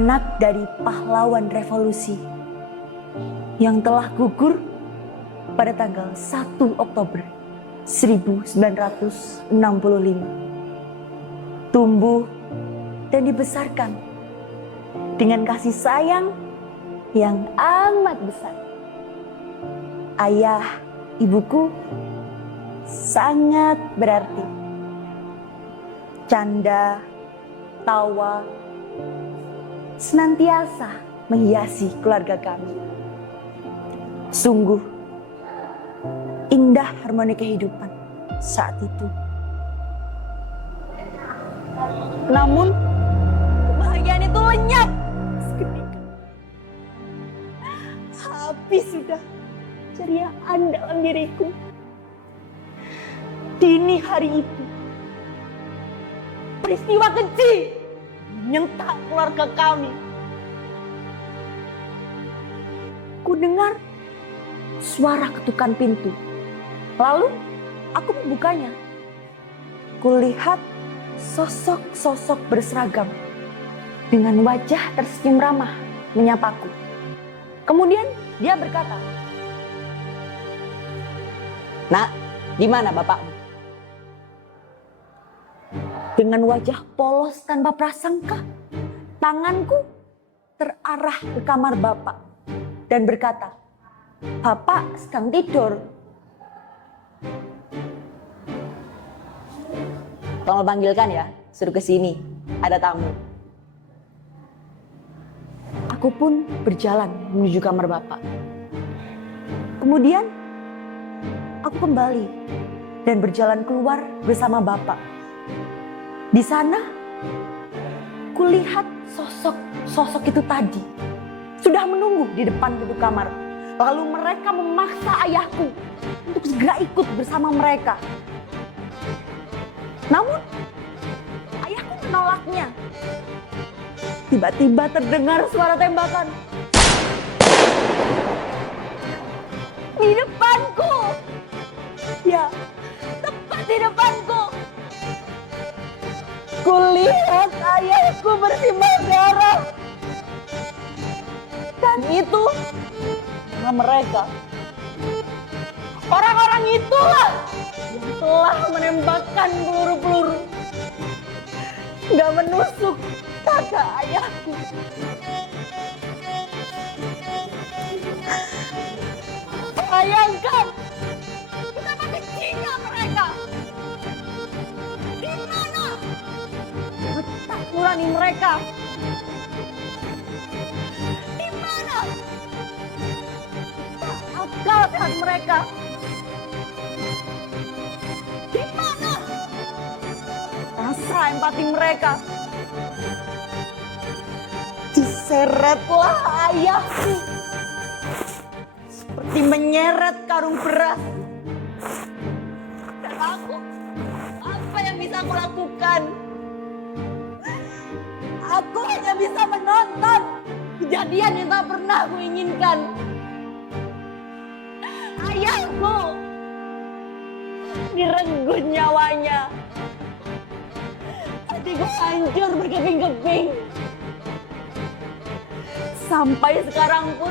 anak dari pahlawan revolusi yang telah gugur pada tanggal 1 Oktober 1965. Tumbuh dan dibesarkan dengan kasih sayang yang amat besar. Ayah ibuku sangat berarti. Canda, tawa, senantiasa menghiasi keluarga kami. Sungguh indah harmoni kehidupan saat itu. Namun kebahagiaan itu lenyap seketika. Habis sudah ceriaan dalam diriku. Dini hari itu peristiwa keji menyentak keluarga kami. Ku dengar suara ketukan pintu. Lalu aku membukanya. Kulihat sosok-sosok berseragam dengan wajah tersenyum ramah menyapaku. Kemudian dia berkata, "Nak, di mana bapakmu?" Dengan wajah polos tanpa prasangka, tanganku terarah ke kamar bapak dan berkata, "Bapak sedang tidur." "Tolong panggilkan ya, suruh ke sini, ada tamu." Aku pun berjalan menuju kamar bapak. Kemudian aku kembali dan berjalan keluar bersama bapak. Di sana, kulihat sosok itu tadi sudah menunggu di depan pintu kamar. Lalu mereka memaksa ayahku untuk segera ikut bersama mereka. Namun, ayahku menolaknya. Tiba-tiba terdengar suara tembakan. Di depanku. Ya, tepat di depanku. Kulihat ayahku bersimbah darah. Dan itu mereka. Orang-orang itulah yang telah menembakkan peluru-peluru. Gak menusuk dada ayahku. Bayangkan betapa kejinya mereka. Di mana tak nurani mereka? Di mana akal sehat mereka? Di mana rasa empati mereka? Diseretlah ayahku seperti menyeret karung beras. Dan aku, apa yang bisa aku lakukan? Aku hanya bisa menonton kejadian yang tak pernah aku inginkan. Ayahku direnggut nyawanya. Hatiku hancur berkeping-keping. Sampai sekarang pun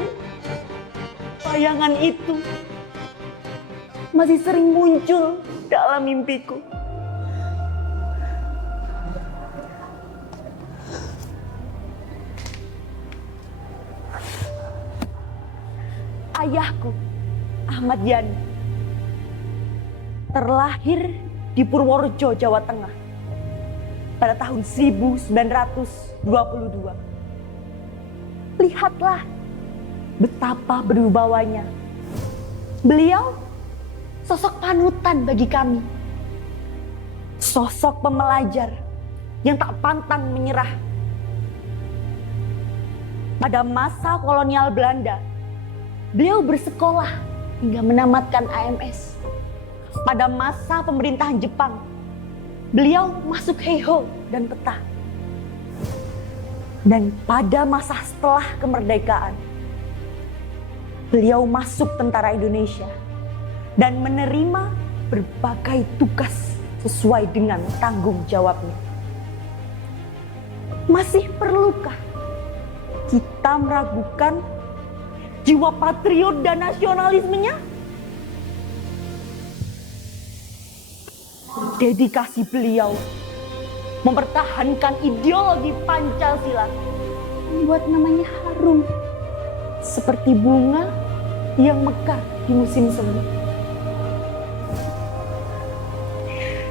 bayangan itu masih sering muncul dalam mimpiku. Ayahku, Ahmad Yani, terlahir di Purworejo, Jawa Tengah pada tahun 1922. Lihatlah betapa berwibawanya. Beliau sosok panutan bagi kami. Sosok pembelajar yang tak pantang menyerah. Pada masa kolonial Belanda, beliau bersekolah hingga menamatkan AMS. Pada masa pemerintahan Jepang, beliau masuk Heiho dan Peta. Dan pada masa setelah kemerdekaan, beliau masuk tentara Indonesia dan menerima berbagai tugas sesuai dengan tanggung jawabnya. Masih perlukah kita meragukan jiwa patriot dan nasionalismenya? Dedikasi beliau mempertahankan ideologi Pancasila membuat namanya harum seperti bunga yang mekar di musim semi.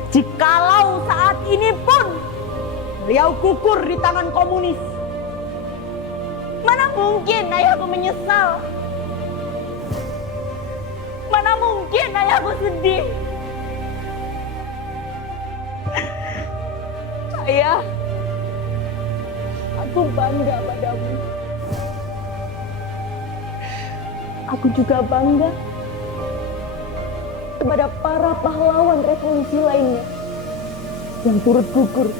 Jikalau saat ini pun beliau gugur di tangan komunis, mana mungkin ayahku menyesal? Mana mungkin ayahku sedih? Ayah, aku bangga padamu. Aku juga bangga kepada para pahlawan revolusi lainnya yang turut gugur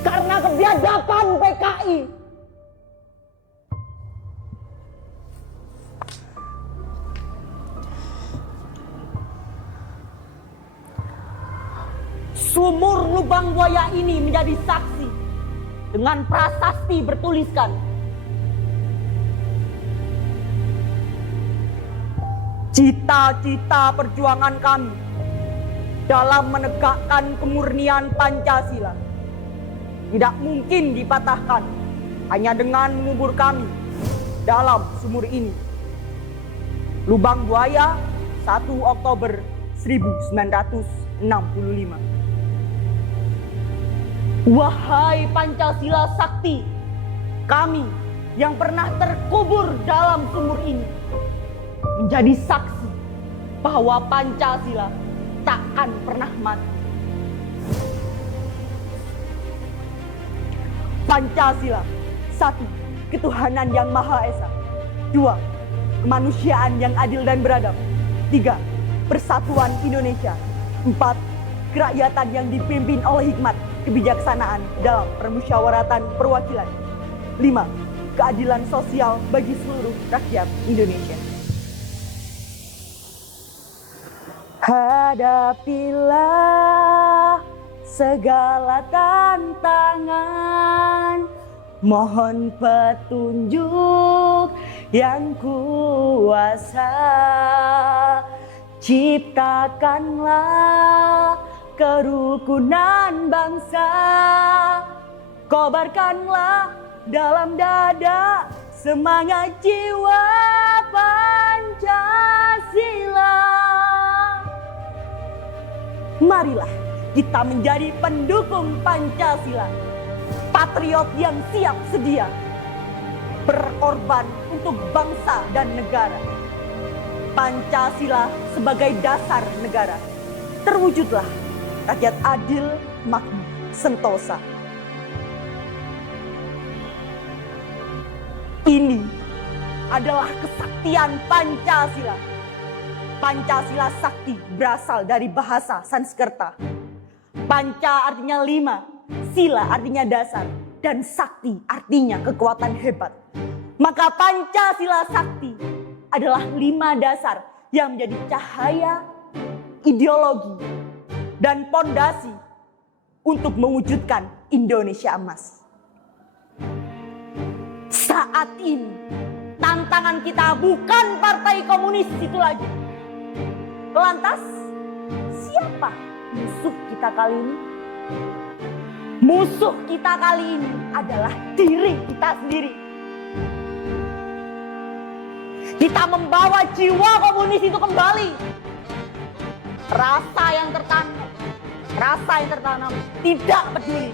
karena kebiadaban PKI. Sumur lubang buaya ini menjadi saksi dengan prasasti bertuliskan, cita-cita perjuangan kami dalam menegakkan kemurnian Pancasila tidak mungkin dipatahkan hanya dengan mengubur kami dalam sumur ini. Lubang Buaya, 1 Oktober 1965. Wahai Pancasila Sakti, kami yang pernah terkubur dalam sumur ini menjadi saksi bahwa Pancasila takkan pernah mati. Pancasila, 1. Ketuhanan yang Maha Esa. 2. Kemanusiaan yang adil dan beradab. 3. Persatuan Indonesia. 4. Kerakyatan yang dipimpin oleh hikmat kebijaksanaan dalam permusyawaratan perwakilan. 5. Keadilan sosial bagi seluruh rakyat Indonesia. Hadapilah segala tantangan, mohon petunjuk yang kuasa. Ciptakanlah kerukunan bangsa, kobarkanlah dalam dada semangat jiwa Pancasila. Marilah kita menjadi pendukung Pancasila, patriot yang siap sedia berkorban untuk bangsa dan negara. Pancasila sebagai dasar negara, terwujudlah rakyat adil, makmur, sentosa. Ini adalah kesaktian Pancasila. Pancasila Sakti berasal dari bahasa Sanskerta. Panca artinya 5, sila artinya dasar, dan sakti artinya kekuatan hebat. Maka Pancasila Sakti adalah 5 dasar yang menjadi cahaya, ideologi, dan pondasi untuk mewujudkan Indonesia emas. Saat ini tantangan kita bukan partai komunis itu lagi. Lantas siapa musuh kita kali ini? Musuh kita kali ini adalah diri kita sendiri. Kita membawa jiwa komunis itu kembali. Rasa yang tertanam tidak peduli.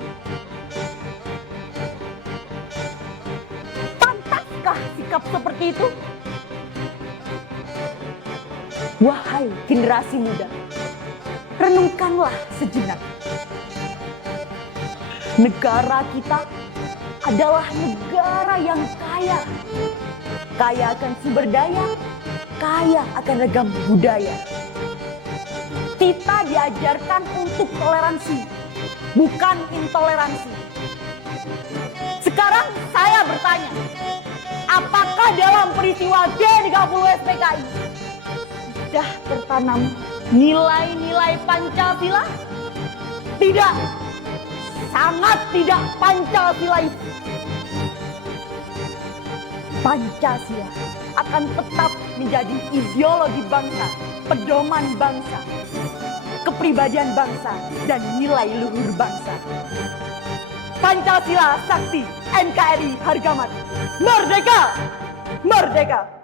Pantaskah sikap seperti itu? Wahai generasi muda, renungkanlah sejenak. Negara kita adalah negara yang kaya. Kaya akan sumber daya, kaya akan ragam budaya. Kita diajarkan untuk toleransi, bukan intoleransi. Sekarang saya bertanya, apakah dalam peristiwa G30 SPKI sudah tertanam nilai-nilai Pancasila? Tidak, sangat tidak Pancasilais. Pancasila akan tetap menjadi ideologi bangsa, pedoman bangsa, kepribadian bangsa, dan nilai luhur bangsa. Pancasila sakti, NKRI harga mati. Merdeka! Merdeka!